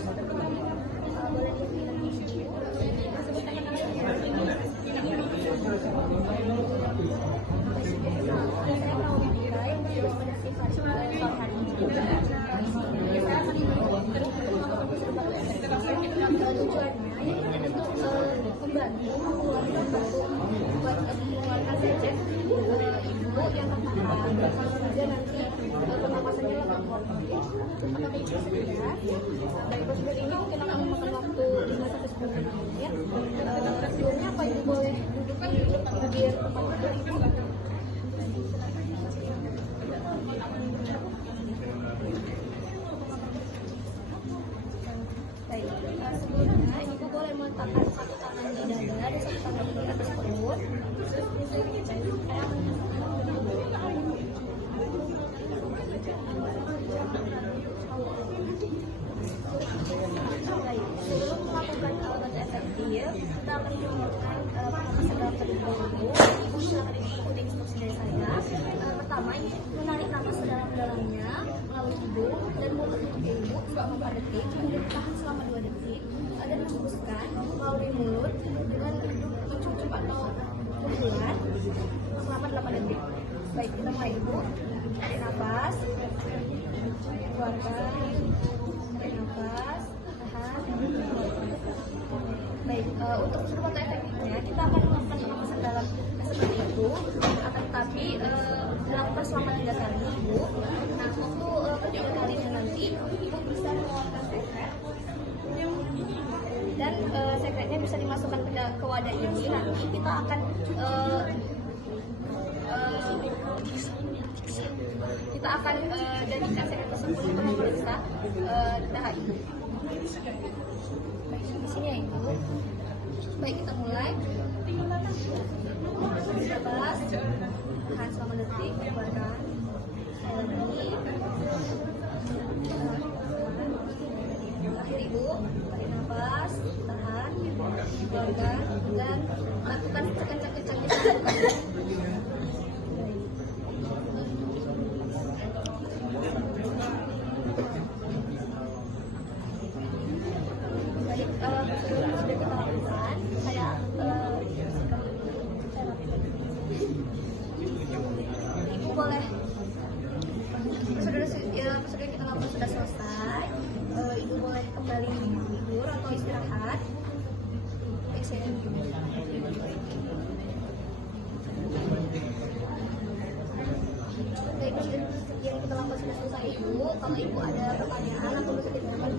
Boleh dibilang tujuannya untuk membantu buat mengeluarkan secek ibu yang tertahan saja nanti pernapasannya lebih kompleks. Apakah ibu sedia? Baik, prosedur ini mungkin akan memakan waktu 5-10 menit. Sebelumnya apa ibu boleh duduk di bibir tempat tidur ibu? Baik, sebelumnya ibu boleh meletakkan satu tangan di dada dan satu tangan di atas perut. Baik, sebelum melakukan obat efektif, kita akan melakukan pernapasan dalam terlebih dahulu. Ibu silakan ikuti instruksi dari saya. Pertama, menarik napas sedalam-dalamnya melalui hidung dan mulut untuk ibu selama 4 detik, kemudian tahan selama 2 detik, dan hembuskan melalui mulut dengan mencucuk atau membulat selama 8 detik. Baik, kita mulai ibu. Tarik napas, keluarkan, tarik napas, tahan. Baik, untuk foto efektifnya kita akan melakukan pernapasan dalam seperti itu, akan tetapi dilakukan selama 3 kali ibu. Nah, untuk ketiga kalinya nanti ibu bisa mengeluarkan sekret dan sekretnya bisa dimasukkan ke wadah ini. Nanti kita akan jadikan sekret tersebut untuk memeriksa dahak ibu. Baik, di sini ya ibu. Baik, kita mulai. Napas, tahan selama detik, keluarkan. Lagi. Akhir ibu, tarik napas, tahan, keluarkan, dan lakukan sekencang-kencangnya. Sudah kita lakukan, ibu boleh prosedur yang kita lakukan sudah selesai. Ibu boleh kembali tidur atau istirahat. Baik, prosedur yang kita lakukan sudah selesai ibu. Kalau ibu ada pertanyaan atau bisa ditanyakan